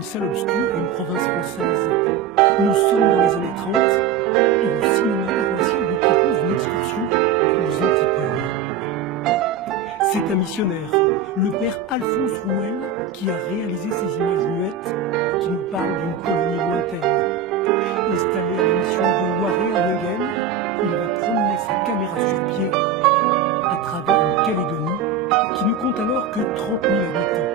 une salle obscure d'une province française. Nous sommes dans les années 30 et le cinéma paroissial nous propose une excursion aux antipodes. C'est un missionnaire, le père Alphonse Rouel, qui a réalisé ces images muettes qui nous parlent d'une colonie lointaine. Installé à la mission de Loiret à Enghien, il va promener sa caméra sur pied à travers une Calédonie qui ne compte alors que 30 000 habitants.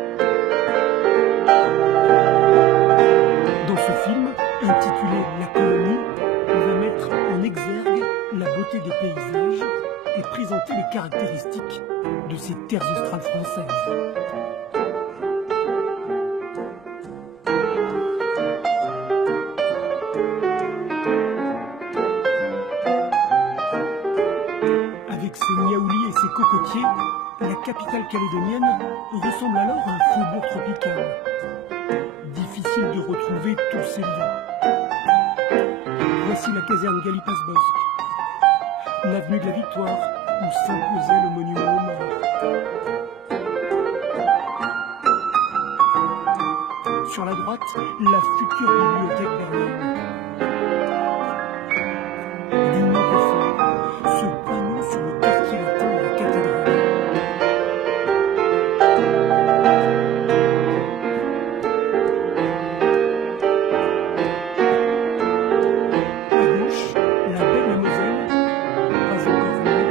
Dans ce film, intitulé La colonie, on va mettre en exergue la beauté des paysages et présenter les caractéristiques de ces terres australes françaises. Avec ses niaoulis et ses cocotiers, la capitale calédonienne ressemble alors à un faubourg tropical. Difficile de retrouver tous ces liens. Voici la caserne Galipas-Bosque, l'avenue de la Victoire, où s'imposait le monument aux morts. Sur la droite, la future bibliothèque bernienne. Du nom profond, ce panneau sur le quartier latin de la cathédrale. À gauche, la belle Moselle, pas encore venue.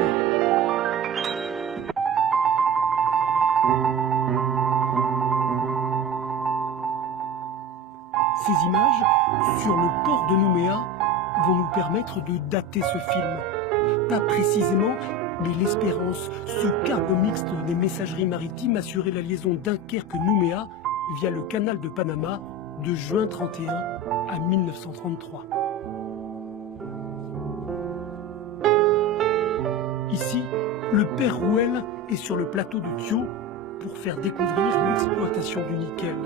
Ces images, sur le port de Nouméa, vont nous permettre de dater ce film. Pas précisément, mais l'Espérance, ce cargo mixte des messageries maritimes, assurait la liaison Dunkerque-Nouméa via le canal de Panama de juin 31 à 1933. Ici, le père Rouel est sur le plateau de Thio pour faire découvrir l'exploitation du nickel.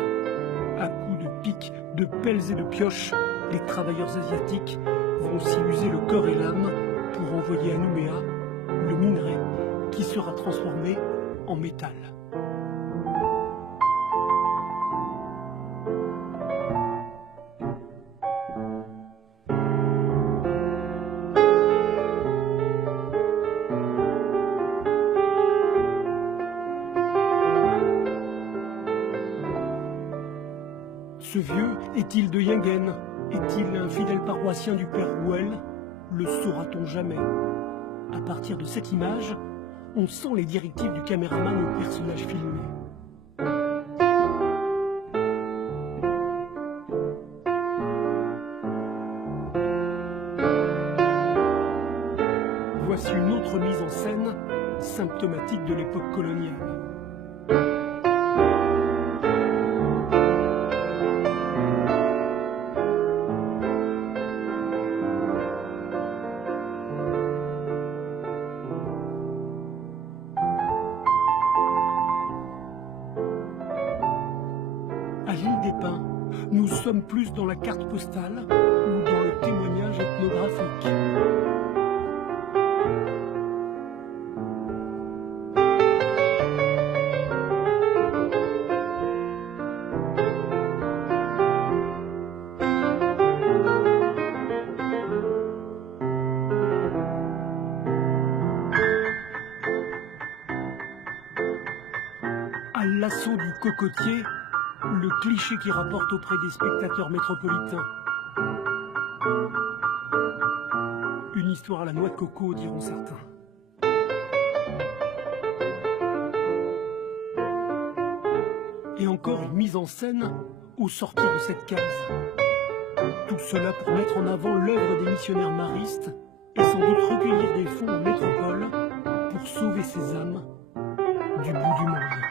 À coups de pics, de pelles et de pioches, les travailleurs asiatiques vont s'y user le corps et l'âme pour envoyer à Nouméa le minerai qui sera transformé en métal. Ce vieux est-il de Enghien? Est-il un fidèle paroissien du père Rouel? Le saura-t-on jamais? À partir de cette image, on sent les directives du caméraman au personnage filmé. Voici une autre mise en scène symptomatique de l'époque coloniale. À l'île des Pins, nous sommes plus dans la carte postale ou dans le témoignage ethnographique. À l'assaut du cocotier, le cliché qui rapporte auprès des spectateurs métropolitains. Une histoire à la noix de coco, diront certains. Et encore une mise en scène au sortir de cette case. Tout cela pour mettre en avant l'œuvre des missionnaires maristes et sans doute recueillir des fonds en métropole pour sauver ces âmes du bout du monde.